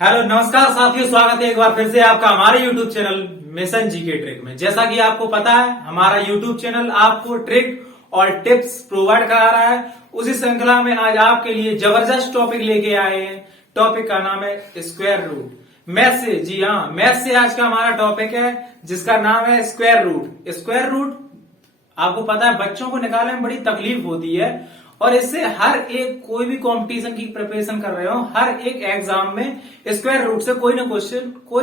Hello नमस्कार साथियों, स्वागत है एक बार फिर से आपका हमारे YouTube channel mission GK trick में। जैसा कि आपको पता है, हमारा यूट्यूब चैनल आपको ट्रिक और टिप्स प्रोवाइड करा रहा है। उसी श्रृंखला में आज आपके लिए जबरदस्त टॉपिक लेके आए हैं। टॉपिक का नाम है स्क्वायर रूट। मैथ से, जी हाँ, मैथ से आज का हमारा टॉपिक है जिसका नाम है स्क्वायर रूट। स्क्वायर रूट आपको पता है बच्चों को निकालने में बड़ी तकलीफ होती है और इससे हर एक कोई भी कंपटीशन की प्रिपरेशन कर रहे हो, हर एक एग्जाम में स्क्वायर रूट से कोई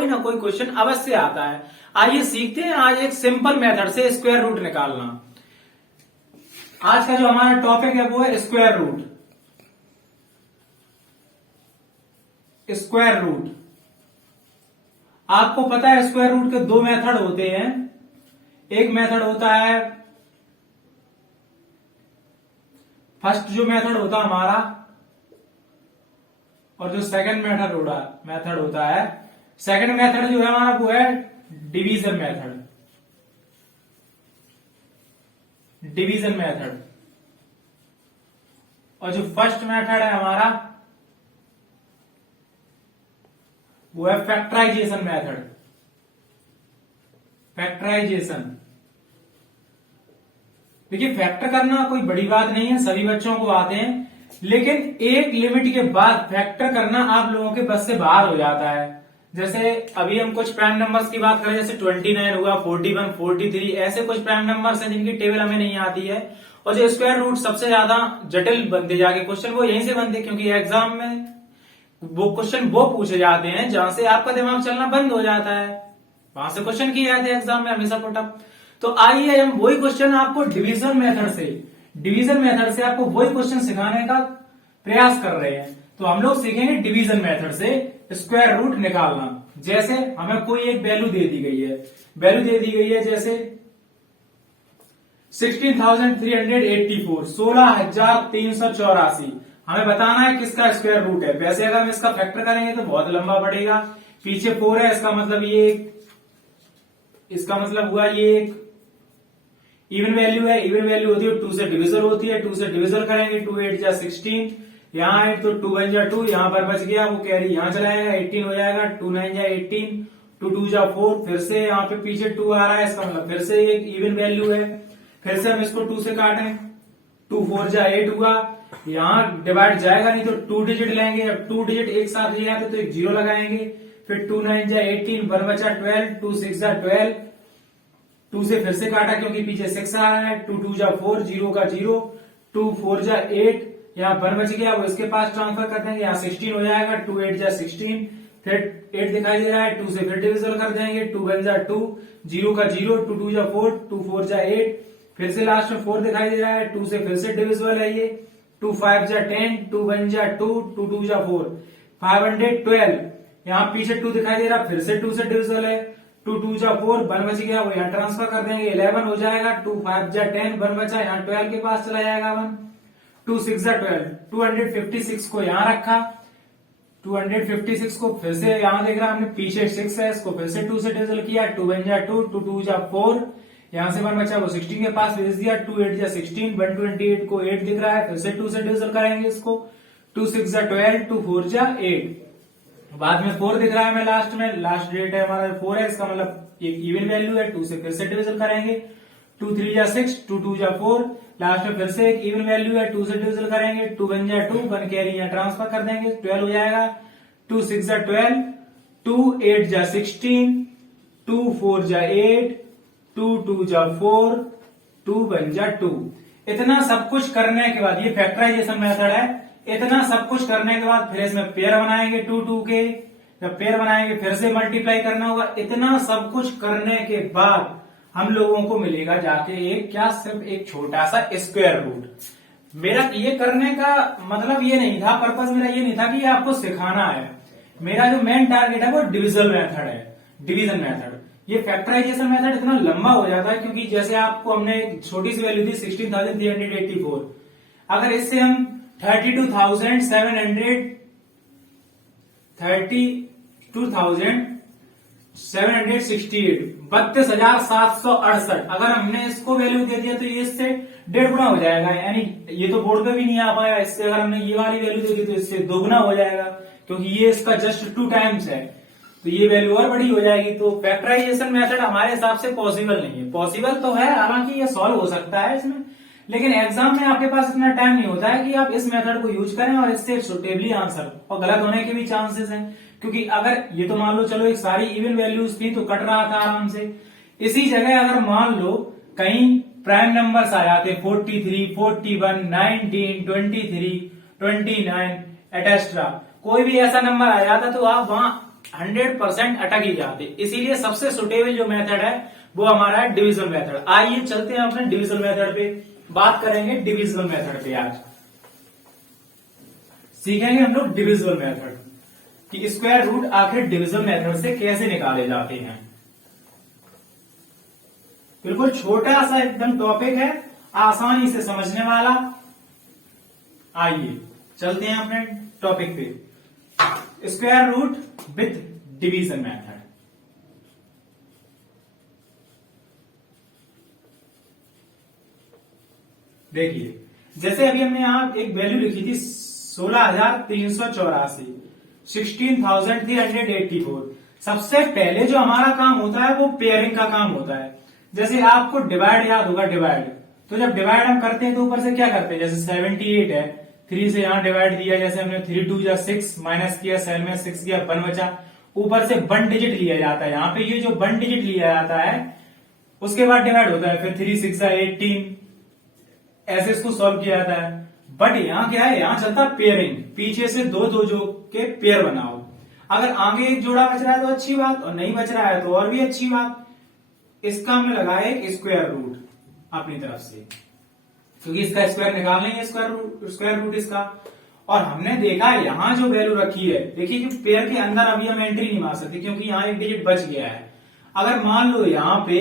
ना कोई क्वेश्चन अवश्य आता है। आइए सीखते हैं आज एक सिंपल मेथड से स्क्वायर रूट निकालना। आज का जो हमारा टॉपिक है वो है स्क्वायर रूट। स्क्वायर रूट आपको पता है स्क्वायर रूट के दो मेथड होते हैं। एक मेथड होता है, फर्स्ट जो मेथड होता है हमारा, और जो सेकंड मेथड होता है, सेकंड मेथड जो है हमारा वो है डिवीजन मेथड। Division method. और जो फर्स्ट मेथड है हमारा वो है फैक्टराइजेशन मेथड। फैक्टराइजेशन, देखिए फैक्टर करना कोई बड़ी बात नहीं है, सभी बच्चों को आते हैं, लेकिन एक लिमिट के बाद फैक्टर करना आप लोगों के बस से बाहर हो जाता है। जैसे अभी हम कुछ प्राइम नंबर्स की बात करें, जैसे 29 हुआ, 41, 43, ऐसे कुछ प्राइम नंबर्स हैं जिनकी टेबल हमें नहीं आती है। और जो स्क्वायर रूट सबसे ज्यादा जटिल बनते जाके क्वेश्चन वो यहीं से बनते, क्योंकि एग्जाम में वो क्वेश्चन वो पूछे जाते हैं जहां से आपका दिमाग चलना बंद हो जाता है, वहां से क्वेश्चन किए जाते हैं एग्जाम में हमेशा पुटअप। तो आइए हम वही क्वेश्चन आपको डिवीजन मेथड से आपको वही क्वेश्चन सिखाने का प्रयास कर रहे हैं। तो हम लोग सीखेंगे डिवीजन मेथड से स्क्वायर रूट निकालना। जैसे हमें कोई एक वैल्यू दे दी गई है, जैसे 16,384, 16,384। हमें बताना है किसका स्क्वायर रूट है। वैसे अगर हम इसका फैक्टर करेंगे तो बहुत लंबा पड़ेगा। पीछे 4 है, इसका मतलब हुआ ये एक इवन वैल्यू है। इवन वैल्यू होती है 2 से डिविजल होती है। 2 से डिविजल करेंगे, 2 8 जा 16, यहाँ है तो 2 1 जा 2, यहाँ पर बच गया, वो कैरी यहाँ चला जाएगा, 18 हो जाएगा। 2 9 जा 18, 2 2 जा 4, फिर से यहाँ पे पीछे 2 आ रहा है, इसका मतलब फिर से एक इवन वैल्यू है। फिर से हम इसको 2 से काटें, 2 4 जा 8 हुआ, यहाँ डिवाइड जाएगा नहीं तो 2 डिजिट लेंगे। अब 2 डिजिट एक साथ ले आते तो एक 0 लगाएंगे। फिर 2 9 जा 18, 1 बचा 12, 2 6 जा 12, 2 से फिर से काटा क्योंकि पीछे 6 आ रहा है। 2 2 जा 4, 0 का 0, 2 4 जा 8, यहाँ 1 बच गया, वो इसके पास ट्रांसफर कर देंगे, यहाँ 16 हो जाएगा। 2 8 जा 16, फिर 8 दिखाई दे रहा है, 2 से फिर डिविजल कर देंगे, 2 1 जा 2, 0 का 0, 2 2 जा 4, 2 4 जा 8, फिर से लास्ट में 4 दिखाई दे रहा है, 2 से फिर से डिविजल है ये, 2 5 जा 10, 2 1 जा 2, 2 2 जा 4, 512। यहाँ पीछे 2 दिखाई दे रहा, फिर से 2 से डिविजल है, 2 2 जा 4, 1 बच गया, वो यहाँ ट्रांसफर कर देंगे, 11 हो जाएगा। 2 5 जा 10, 1 बचा, यहाँ 12 के पास चला जाएगा 1, 2 6 जा 12, 256 को यहाँ रखा, 256 को फिर से यहाँ देख रहा हमने पीछे 6 है, इसको फिर से 2 से डिविजल किया, 2 1 जा 2, 2 2 जा 4, यहाँ से 1 बचा, वो 16 के पास भेज दिया, 2 8 जा 16, 128 को 8 दिख रहा है, फिर से 2 से डिविजल करेंगे इसको, 2 6 जा 12, 2 4 जा 8, बाद में 4 दिख रहा है हमें लास्ट में, लास्ट डेट है हमारा 4 है, इसका मतलब एक इवन वैल्यू है। 2 से फिर से डिविजल करेंगे, 2 3 जा 6, 2 2 जा 4, लास्ट में फिर से एक इवन वैल्यू है, 2 से डिविजल करेंगे, 2 1 जा 2, 1 कैरी यहाँ ट्रांसफर कर देंगे, 12 हो जाएगा। 2 6 जा 12, 2 8 जा 16, 2 4 जा 8, 2 2 जा 4, 2 1 जा 2। इतना सब कुछ करने के बाद, ये फैक्टराइजेशन मेथड है, इतना सब कुछ करने के बाद फिर इसमें पेयर बनाएंगे 2 2 के, जब पेयर बनाएंगे फिर से मल्टीप्लाई करना होगा। इतना सब कुछ करने के बाद हम लोगों को मिलेगा जाके एक, क्या, सिर्फ एक छोटा सा स्क्वायर रूट। मेरा ये करने का मतलब ये नहीं था, पर्पस मेरा ये नहीं था कि ये आपको सिखाना है। मेरा जो मेन टारगेट है वो डिविजन मेथड। ये फैक्टराइजेशन मेथड इतना लंबा हो जाता है क्योंकि जैसे आपको हमने छोटी सी वैल्यू दी 16,384, अगर इससे हम 32,768 32,768 अगर हमने इसको वैल्यू दे दिया तो ये इससे 1.5 गुना हो जाएगा, यानी ये तो बोर्ड पे भी नहीं आ पाया। इससे अगर हमने ये वाली वैल्यू दे दी तो इससे 2 गुना हो जाएगा, क्योंकि ये इसका जस्ट 2 टाइम्स है, तो ये वैल्यू और बड़ी हो जाएगी। तो फैक्टराइजेशन मेथड हमारे हिसाब से पॉसिबल नहीं है। पॉसिबल तो है, हालांकि ये सॉल्व हो सकता है इसमें, लेकिन एग्जाम में आपके पास इतना टाइम नहीं होता है कि आप इस मेथड को यूज करें और इससे सुटेबली आंसर, और गलत होने के भी चांसेस हैं। क्योंकि अगर ये तो मान लो चलो एक सारी इवन वैल्यूज थी तो कट रहा था आराम से, इसी जगह अगर मान लो कहीं प्राइम नंबर्स आ जाते 43, 41, 19, 23, 29 एटेस्ट्रा, कोई भी ऐसा नंबर आ जाता तो आप वहां 100% अटक ही जाते। इसीलिए सबसे सुटेबल जो मेथड है वो हमारा है डिविजन मेथड। आइए चलते हैं अपने डिविजन मेथड पे, बात करेंगे डिविजन मेथड पे। आज सीखेंगे हम लोग डिविजन मेथड कि स्क्वायर रूट आखिर डिविजन मेथड से कैसे निकाले जाते हैं। बिल्कुल छोटा सा एकदम टॉपिक है, आसानी से समझने वाला। आइए चलते हैं अपने टॉपिक पे, square root with division method. देखिए जैसे अभी हमने यहां एक वैल्यू लिखी थी 16,384, 16,384। सबसे पहले जो हमारा काम होता है वो पेयरिंग का काम होता है। जैसे आपको डिवाइड याद होगा, डिवाइड, तो जब डिवाइड हम करते हैं तो ऊपर से क्या करते हैं, जैसे 78 है, 3 से यहां डिवाइड दिया, जैसे हमने 3 2 6 माइनस किया, सेल में 6 किया, 1 बचा, ऊपर से 1 डिजिट लिया जाता है। यहाँ पे ये जो 1 डिजिट लिया जाता है उसके बाद डिवाइड होता है, फिर 3 6 18, ऐसे इसको सॉल्व किया जाता है। बट यहाँ क्या है, यहाँ चलता पेयरिंग, पीछे से दो दो जो के पेयर बनाओ। अगर आगे एक जोड़ा बच रहा है तो अच्छी बात, और नहीं बच रहा है तो और भी अच्छी बात। इसका हमने लगाया एक स्क्वायर रूट अपनी तरफ से, क्योंकि इसका स्क्वायर निकाल लेंगे, स्क्वायर रूट इसका। और हमने देखा यहां जो वैल्यू रखी है, देखिए कि पेयर के अंदर अभी हम एंट्री नहीं मार सकते क्योंकि यहाँ एक डिजिट बच गया है। अगर मान लो यहाँ पे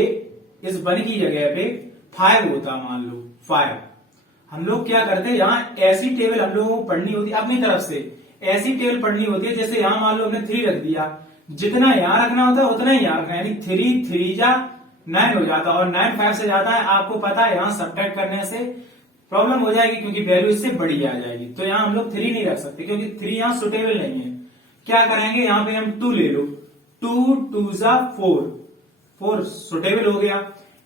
इस 1 की जगह पे 5 होता, मान लो 5, हम लोग क्या करते हैं, यहाँ ऐसी टेबल हम लोगों को पढ़नी होती है अपनी तरफ से, ऐसी टेबल पढ़नी होती है। जैसे यहाँ मान लो हमने 3 रख दिया, जितना यहाँ रखना होता है उतना ही यहाँ रखना है, यानी 3 3 जा 9 हो जाता है, और 9 5 से जाता है। आपको पता है यहाँ सब्ट्रैक्ट करने से प्रॉब्लम हो जाएगी क्योंकि वैल्यू इससे बड़ी आ जाएगी। तो यहाँ हम लोग 3 नहीं रख सकते क्योंकि 3 यहाँ सुटेबल नहीं है। क्या करेंगे, यहाँ पे हम 2 ले लो, 2 2 जा 4, 4 सुटेबल हो गया।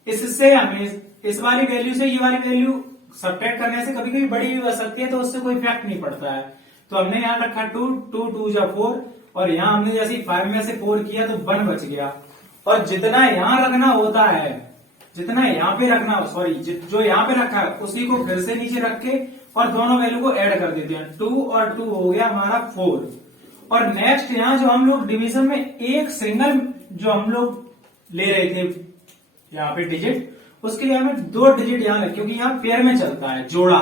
इससे हमें इस वाली वैल्यू से ये वाली वैल्यू सब्ट्रैक्ट करने से कभी कभी बड़ी भी बच सकती है, तो उससे कोई इफेक्ट नहीं पड़ता है। तो हमने यहाँ रखा 2 2 2 जा 4, और यहाँ हमने जैसे 5 में से 4 किया तो 1 बच गया। और जितना यहाँ रखना होता है, जितना यहाँ पे रखना, सॉरी जो यहाँ पे रखा है उसी को फिर से नीचे रख के और दोनों वैल्यू को ऐड कर देते हैं। 2 और 2 हो गया हमारा 4। और नेक्स्ट यहाँ जो हम लोग डिवीजन में एक सिंगल जो हम लोग ले रहे थे यहाँ पे डिजिट, उसके लिए हमें 2 डिजिट यहाँ लगे क्योंकि यहाँ पेयर में चलता है जोड़ा,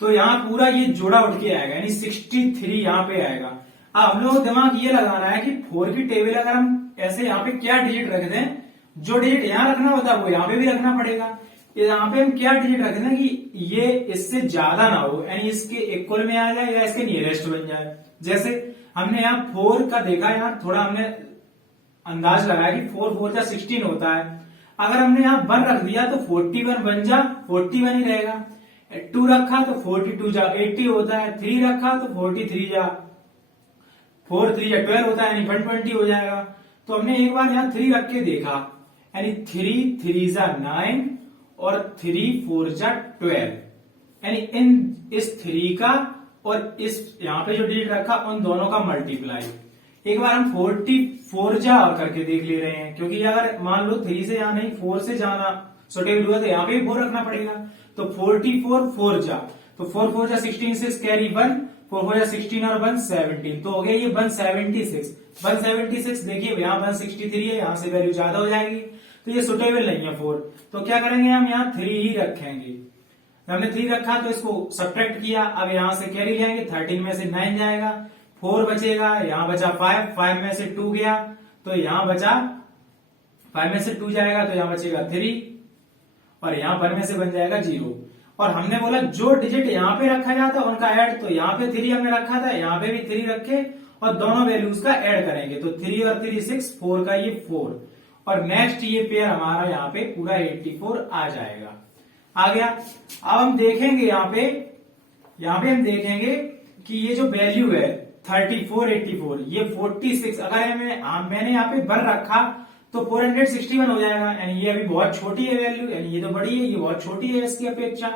तो यहाँ पूरा ये जोड़ा उठ के आएगा, यानी 63 यहाँ पे आएगा। अब हम लोग को दिमाग ये लगाना है कि 4 की टेबल अगर हम ऐसे यहाँ पे क्या डिजिट रख दें, जो डिजिट यहाँ रखना होता है वो यहाँ पे भी रखना पड़ेगा। यहाँ पे हम क्या डिजिट रख दें कि ये इससे ज्यादा ना हो, यानी इसके इक्वल में आ जाए या इसके नियरेस्ट बन जाए। जैसे हमने यहाँ 4 का देखा, यहाँ थोड़ा हमने अंदाज लगाया कि 4 4 जा 16 होता है। अगर हमने यहाँ 1 रख दिया तो 41 बन जा 41 ही रहेगा। 2 रखा तो 42 जा 80 होता है। 3 रखा तो 43 जा 4 3 जा 12 होता है, यानी 120 हो जाएगा। तो हमने एक बार यहाँ 3 रख के देखा, यानी 3 3 जा 9 और 3 4 जा 12, यानी इस 3 का और इस यहाँ पे जो डिजिट रखा उन दोनों का मल्टीप्लाई। एक बार हम 44 जा और करके देख ले रहे हैं, क्योंकि अगर मान लो 3 से यहाँ नहीं 4 से जाना सुटेबल हुआ तो यहाँ पे 4 रखना पड़ेगा। तो 44 4 जा, तो 4 4 जा 16 से कैरी 1, 4 4 जा 16 और 1 17, तो हो गया ये 176। 176 देखिए यहाँ 163 है, यहाँ से वैल्यू ज्यादा हो जाएगी, तो ये सुटेबल नहीं है 4। तो क्या करेंगे, हम यहाँ 3 ही रखेंगे। हमने 3 रखा तो इसको सब्ट्रैक्ट किया, अब यहाँ से कैरी लेंगे, 13 में से 9 जाएगा, 4 बचेगा, यहाँ बचा 5, 5 में से 2 गया तो यहाँ बचा 5 में से 2 जाएगा तो यहाँ बचेगा 3, और यहाँ 1 में से बन जाएगा 0। और हमने बोला जो डिजिट यहाँ पे रखा जाता है उनका ऐड, तो यहाँ पे 3 हमने रखा था, यहाँ पे भी 3 रखे और दोनों वैल्यूज का ऐड करेंगे, तो 3 और 3 6, 4 का ये 4, और नेक्स्ट ये पेयर हमारा यहाँ पे पूरा 84 आ जाएगा। आ गया। अब हम देखेंगे यहाँ पे हम देखेंगे कि ये जो वैल्यू है 34 84 ये 46 अगर मैंने यहाँ पे बर रखा तो 461 हो जाएगा, यानी ये अभी बहुत छोटी है वैल्यू, यानी ये तो बड़ी है, ये बहुत छोटी है इसकी अपेक्षा।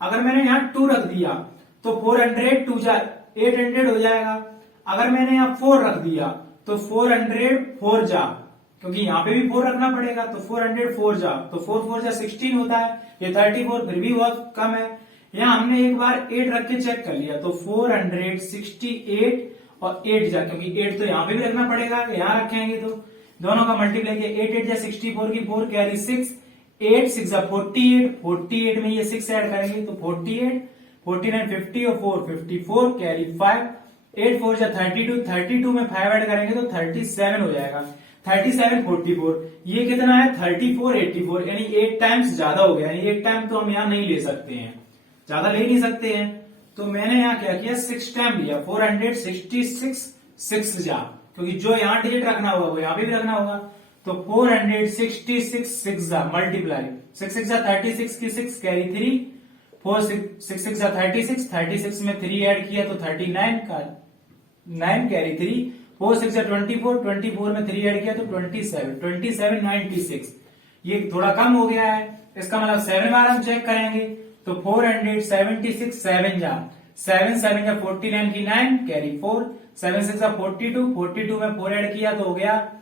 अगर मैंने यहाँ 2 रख दिया तो 400 2 जा 800 हो जाएगा। अगर मैंने यहाँ 4 रख दिया तो 400 4 जा, क्योंकि यहाँ पे भी 4 रखना पड़ेगा, तो 400 4 जा, तो 4 4 जा 16 होता है। ये 34 फिर भी बहुत कम है। यहाँ हमने एक बार 8 रख के चेक कर लिया तो 468 और 8 जा, क्योंकि 8 तो यहाँ पे भी रखना पड़ेगा, यहाँ रखेंगे तो दोनों का मल्टीप्लाई किया 8 8 जा 64 की 4 कैरी 6 8 6 जा 48 48 में ये 6 ऐड करेंगे तो 48 49 50 और 4 54 कैरी 5 8 4 जा 32 32 में 5 ऐड करेंगे तो 37 हो जाएगा। 37 44 ये कितना है 34 84, यानी 8 टाइम्स ज्यादा हो गया, यानी 8 टाइम तो हम यहाँ नहीं ले सकते हैं, ज्यादा ले नहीं सकते हैं। तो मैंने यहाँ क्या किया 6 टाइम लिया 466 6 जा, क्योंकि जो यहाँ डिजिट रखना होगा वो यहाँ पे भी रखना होगा, तो 466 6 जा मल्टीप्लाई 6 6 जा 36 की 6 कैरी 3 4 6 6 जा 36 36 में 3 ऐड किया तो 39 का 9 कैरी 3 4 6 जा 24 24 में 3 ऐड किया तो 27 96। ये थोड़ा कम हो गया है, इसका मतलब 7 बार हम चेक करेंगे तो 476 7 जा 7 7 जा 49 की 9 कैरी 4 7 6 जा 42 42 में 4 ऐड किया तो हो गया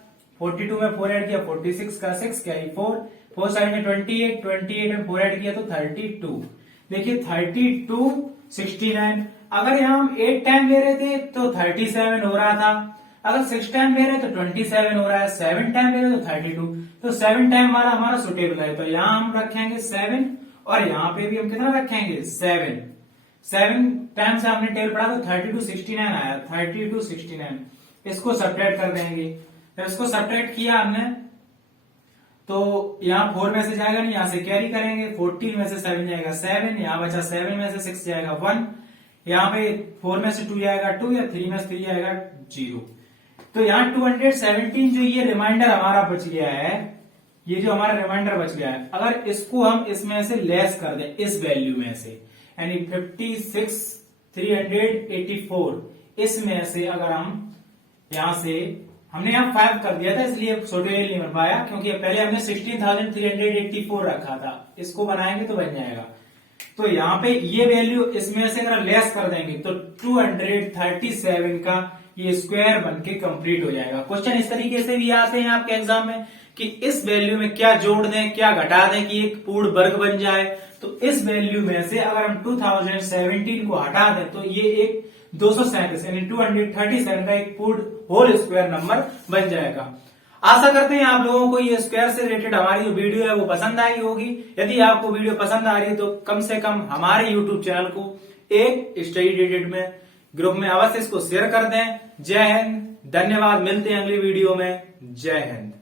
42 में 4 ऐड किया 46 का 6 कैरी 4 4 7 में 28 28 में 4 ऐड किया तो 32। देखिए 32 69, अगर यहाँ हम 8 टाइम ले रहे थे तो 37 हो रहा था, अगर 6 टाइम ले रहे तो 27 हो रहा है, 7 टाइम ले रहे तो 32, तो 7 टाइम वाला हमारा सुटेबल है, तो यहाँ हम रखेंगे 7 और यहाँ पे भी हम कितना रखेंगे 7 टाइम से हमने टेबल पढ़ा तो 32 69 आया 32 69, इसको सब्ट्रैक्ट कर देंगे। जब इसको सब्ट्रैक्ट किया हमने तो यहाँ 4 में से जाएगा नहीं, यहाँ से कैरी करेंगे 14 में से 7 जाएगा 7, यहाँ बचा 7 में से 6 जाएगा 1, यहाँ पे 4 में से 2 जाएगा 2 या 3 में से 3 जाएगा 0। तो यहाँ 217 जो ये रिमाइंडर हमारा बच गया है, ये जो हमारा रिमाइंडर बच गया है, अगर इसको हम इसमें से लेस कर दें इस वैल्यू में से, यानी 56 384 इसमें से अगर हम यहां से हमने यहाँ 5 कर दिया था इसलिए सोटेबल नहीं बन पाया, क्योंकि पहले हमने 16,384 रखा था, इसको बनाएंगे तो बन जाएगा। तो यहाँ पे ये वैल्यू इसमें से अगर लेस कर देंगे तो 237 का ये स्क्वायर बन के कंप्लीट हो जाएगा। क्वेश्चन इस तरीके से भी आते हैं आपके एग्जाम में कि इस वैल्यू में क्या जोड़ दें क्या घटा दें कि एक पूर्ण वर्ग बन जाए। तो इस वैल्यू में से अगर हम 2017 को हटा दें तो ये एक 237 यानी 237 का एक पूर्ण होल स्क्वायर नंबर बन जाएगा। आशा करते हैं आप लोगों को ये स्क्वायर से रिलेटेड हमारी जो वीडियो है वो पसंद आई होगी। यदि आपको वीडियो पसंद आ रही है तो कम से कम हमारे यूट्यूब चैनल को एक स्टडी डेटेड में ग्रुप में अवश्य इसको शेयर कर दें। जय हिंद, धन्यवाद, मिलते हैं अगली वीडियो में। जय हिंद।